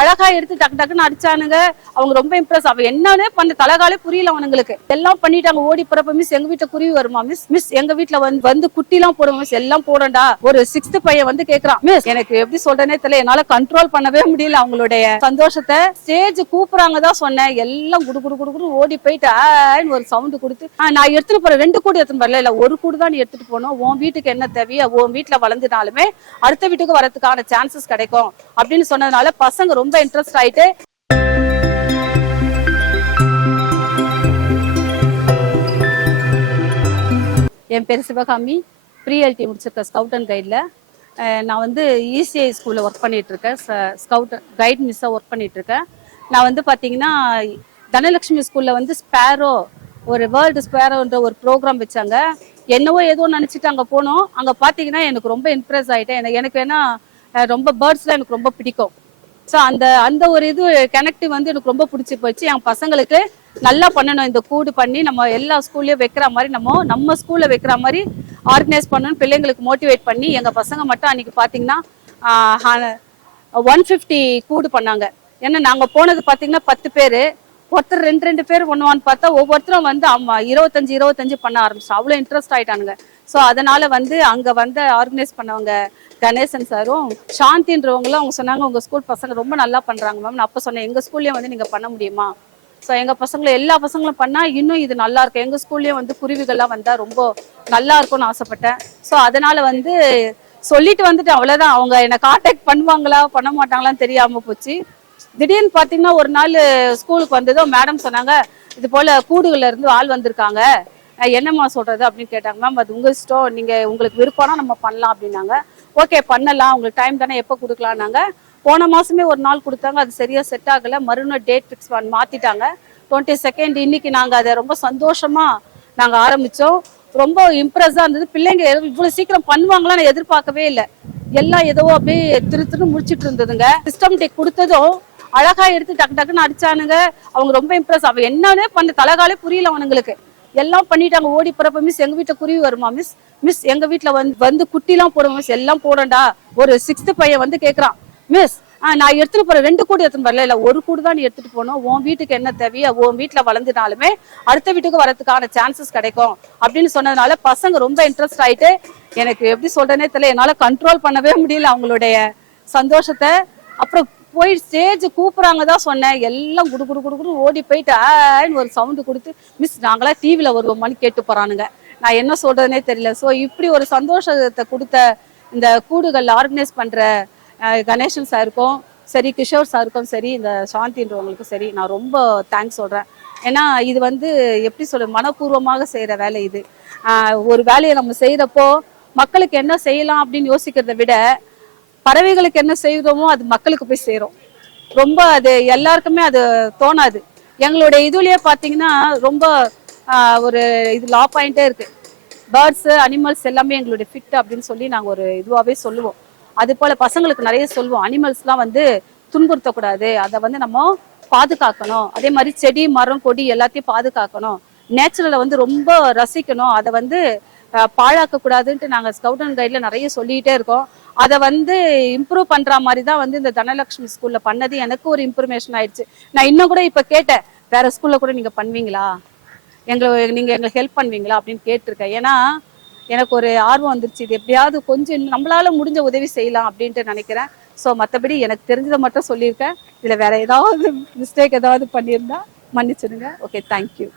அழகா எடுத்து டக்கு டக்குன்னு அடிச்சானுங்க. அவங்க ரொம்ப இம்ப்ரெஸ். அவ என்னன்னே பண்ண தலகாலே புரியல அவனுங்களுக்கு. எல்லாம் பண்ணிட்டாங்க. ஓடி போறப்ப மிஸ் எங்க வீட்டுல குருவி வருமா மிஸ், மிஸ் எங்க வீட்டுல வந்து குட்டி எல்லாம் போடுவோம் மிஸ், எல்லாம் போடண்டா. ஒரு 6th பையன் வந்து கேக்குறான் மிஸ். எனக்கு எப்படி சொல்றேனே தெரியல, என்னால கண்ட்ரோல் பண்ணவே முடியல அவங்களுடைய சந்தோஷத்தை. ஸ்டேஜ் கூப்பிடுறாங்க தான் சொன்னேன், எல்லாம் குடு குடு குடு குடு ஓடி போயிட்டு ஒரு சவுண்ட் கொடுத்து நான் எடுத்துட்டு போறேன். 2 கூடு எடுத்துட்டு வரல, இல்ல 1 கூடு தான் நீ எடுத்துட்டு போனோம். உன் வீட்டுக்கு என்ன தேவையோ, உன் வீட்டுல வளர்ந்துனாலுமே அடுத்த வீட்டுக்கு வரதுக்கான சான்சஸ் கிடைக்கும் அப்படின்னு சொன்னதுனால பசங்க ரொம்ப இன்ட்ரெஸ்ட் ஆயிட்டு. என் பேர் சிவகாமி, ப்ரீஎல்டி முடிச்சிருக்கேன் ஸ்கவுட் அண்ட் கைடில். நான் வந்து இசிஐ ஸ்கூலில் ஒர்க் பண்ணிட்டு இருக்கேன், ஸ்கவுட் கைட் மிஸ்ஸாக ஒர்க் பண்ணிட்டு இருக்கேன். நான் வந்து பார்த்தீங்கன்னா தனலட்சுமி ஸ்கூலில் வந்து ஸ்பேரோ, ஒரு வேர்ல்டு ஸ்பேரோன்ற ஒரு ப்ரோக்ராம் வச்சாங்க. என்னவோ ஏதோ நினச்சிட்டு அங்கே போனோம். அங்கே பார்த்தீங்கன்னா எனக்கு ரொம்ப இம்ப்ரெஸ் ஆகிட்டேன். எனக்கு ஏன்னா ரொம்ப பேர்ட்ஸ்லாம் எனக்கு ரொம்ப பிடிக்கும். ஸோ அந்த ஒரு இது கனெக்டிவ் வந்து எனக்கு ரொம்ப பிடிச்சி போச்சு. என் பசங்களுக்கு நல்லா பண்ணணும், இந்த கூடு பண்ணி நம்ம எல்லா ஸ்கூல்லையும் வைக்கிற மாதிரி நம்ம ஸ்கூலில் வைக்கிற மாதிரி ஆர்கனைஸ் பண்ணணும், பிள்ளைங்களுக்கு மோட்டிவேட் பண்ணி. எங்கள் பசங்க மட்டும் அன்றைக்கி பார்த்தீங்கன்னா 150 கூடு பண்ணாங்க. ஏன்னா நாங்கள் போனது பார்த்தீங்கன்னா 10 பேர், ஒருத்தர் 2 பேர் பண்ணுவான்னு பார்த்தா ஒவ்வொருத்தரும் வந்து 25 பண்ண ஆரம்பிச்சோம். அவ்வளோ இன்ட்ரெஸ்ட் ஆகிட்டானுங்க. ஸோ அதனால் வந்து அங்கே வந்து ஆர்கனைஸ் பண்ணவங்க கணேசன் சாரும் சாந்தின்றவங்களும் அவங்க சொன்னாங்க, உங்கள் ஸ்கூல் பசங்க ரொம்ப நல்லா பண்ணுறாங்க மேம். நான் அப்போ சொன்னேன், எங்கள் ஸ்கூல்லேயே வந்து நீங்கள் பண்ண முடியுமா? ஸோ எங்கள் பசங்களும் எல்லா பசங்களும் பண்ணால் இன்னும் இது நல்லா இருக்கும். எங்கள் ஸ்கூல்லேயே வந்து குருவிகள்லாம் வந்தால் ரொம்ப நல்லா இருக்கும்னு ஆசைப்பட்டேன். ஸோ அதனால் வந்து சொல்லிட்டு வந்துட்டு அவ்வளோதான். அவங்க என்னை கான்டாக்ட் பண்ணுவாங்களா பண்ண மாட்டாங்களான்னு தெரியாமல் போச்சு. திடீர்னு பார்த்தீங்கன்னா ஒரு நாள் ஸ்கூலுக்கு வந்ததும் மேடம் சொன்னாங்க, இது போல் கூடுகள்ல இருந்து ஆள் வந்திருக்காங்க, என்னம்மா சொல்றது அப்படின்னு கேட்டாங்க. மேம் அது உங்கள் இஷ்டம், நீங்கள் உங்களுக்கு விருப்பம்னா நம்ம பண்ணலாம் அப்படின்னாங்க. ஓகே பண்ணலாம், உங்களுக்கு டைம் தானே, எப்போ கொடுக்கலான்னாங்க. போன மாதமே ஒரு நாள் கொடுத்தாங்க, அது சரியாக செட் ஆகலை. மறுநாள் டேட் ஃபிக்ஸ் மாற்றிட்டாங்க 22nd. இன்னைக்கு நாங்கள் அதை ரொம்ப சந்தோஷமாக நாங்கள் ஆரம்பித்தோம். ரொம்ப இம்ப்ரெஸ்ஸாக இருந்தது. பிள்ளைங்க இவ்வளோ சீக்கிரம் பண்ணுவாங்களான்னு எதிர்பார்க்கவே இல்லை. எல்லாம் ஏதோ அப்படியே திரு முடிச்சிட்டு இருந்ததுங்க. சிஸ்டம் டெக் கொடுத்ததும் அழகா எடுத்து டக்கு டக்குன்னு அடிச்சானுங்க. அவங்க ரொம்ப இம்ப்ரெஸ். அவ என்னன்னே பண்ண தலகாலே புரியல அவனுங்களுக்கு. எல்லாம் பண்ணிட்டாங்க. ஓடி போறப்ப மிஸ் எங்க வீட்டுல குருவி வருமா மிஸ், மிஸ் எங்க வீட்டுல வந்து குட்டி எல்லாம் போடுவோம் மிஸ், எல்லாம் போடண்டா. ஒரு 6th பையன் வந்து கேக்குறான் மிஸ், நான் எடுத்துட்டு போறேன். 2 கூடு எடுத்துட்டு வரல, இல்ல 1 கூடு தான் நீ எடுத்துட்டு போனோம். உன் வீட்டுக்கு என்ன தேவையோ, உன் வீட்டுல வளர்ந்துனாலுமே அடுத்த வீட்டுக்கு வரதுக்கான சான்சஸ் கிடைக்கும் அப்படின்னு சொன்னதுனால பசங்க ரொம்ப இன்ட்ரெஸ்ட் ஆயிட்டு. எனக்கு எப்படி சொல்றேனே தெரியல, என்னால கண்ட்ரோல் பண்ணவே முடியல அவங்களுடைய சந்தோஷத்தை. அப்புறம் போய் ஸ்டேஜ் கூப்பிடுறாங்க தான் சொன்னேன், எல்லாம் குடு குடு குடு குடு ஓடி போயிட்டு ஒரு சவுண்டு கொடுத்து மிஸ் நாங்களா டிவியில் வருவோமான்னு கேட்டு போறானுங்க. நான் என்ன சொல்றதுனே தெரியல. ஸோ இப்படி ஒரு சந்தோஷத்தை கொடுத்த இந்த கூடுகள் ஆர்கனைஸ் பண்ற கணேசன் சாருக்கும் சரி, கிஷோர் சாருக்கும் சரி, இந்த சாந்தின்றவங்களுக்கும் சரி, நான் ரொம்ப தேங்க்ஸ் சொல்றேன். ஏன்னா இது வந்து எப்படி சொல்ற, மனப்பூர்வமாக செய்யற வேலை இது. ஒரு வேலையை நம்ம செய்யறப்போ மக்களுக்கு என்ன செய்யலாம் அப்படின்னு யோசிக்கிறத விட பறவைகளுக்கு என்ன செய்தோமோ அது மக்களுக்கு போய் சேரும். ரொம்ப அது எல்லாருக்குமே அது தோணாது. எங்களுடைய இதுலயே பாத்தீங்கன்னா ரொம்ப ஒரு இது லா பாயிண்டே இருக்கு. பேர்ட்ஸ் அனிமல்ஸ் எல்லாமே எங்களுடைய ஃபிட் அப்படின்னு சொல்லி நாங்க ஒரு இதுவாகவே சொல்லுவோம். அது போல பசங்களுக்கு நிறைய சொல்லுவோம், அனிமல்ஸ்லாம் வந்து துன்புறுத்தக்கூடாது, அதை வந்து நம்ம பாதுகாக்கணும். அதே மாதிரி செடி மரம் கொடி எல்லாத்தையும் பாதுகாக்கணும், நேச்சுரலை வந்து ரொம்ப ரசிக்கணும், அதை வந்து பாழாக்க கூடாதுன்ட்டு நாங்க ஸ்கவுட் அண்ட் கைட்ல நிறைய சொல்லிட்டே இருக்கோம். அதை வந்து இம்ப்ரூவ் பண்ற மாதிரி தான் வந்து இந்த தனலட்சுமி ஸ்கூல்ல பண்ணது எனக்கு ஒரு இம்ப்ரூவ்மேஷன் ஆயிடுச்சு. நான் இன்னும் கூட இப்ப கேட்டேன், வேற ஸ்கூல்ல கூட நீங்க பண்ணுவீங்களா, நீங்க எங்களுக்கு ஹெல்ப் பண்ணுவீங்களா அப்படின்னு கேட்டிருக்கேன். ஏன்னா எனக்கு ஒரு ஆர்வம் வந்துருச்சு, இது எப்படியாவது கொஞ்சம் நம்மளால முடிஞ்ச உதவி செய்யலாம் அப்படின்ட்டு நினைக்கிறேன். ஸோ மற்றபடி எனக்கு தெரிஞ்சதை மட்டும் சொல்லியிருக்கேன். இதுல வேற ஏதாவது மிஸ்டேக் ஏதாவது பண்ணியிருந்தா மன்னிச்சிடுங்க. Okay, thank you.